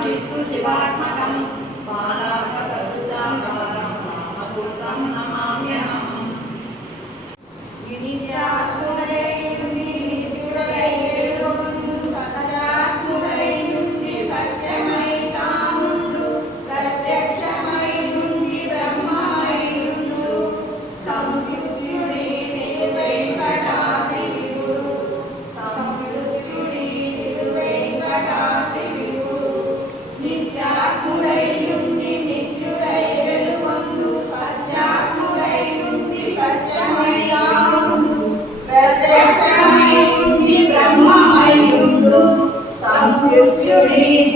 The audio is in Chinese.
Exclusive, alegría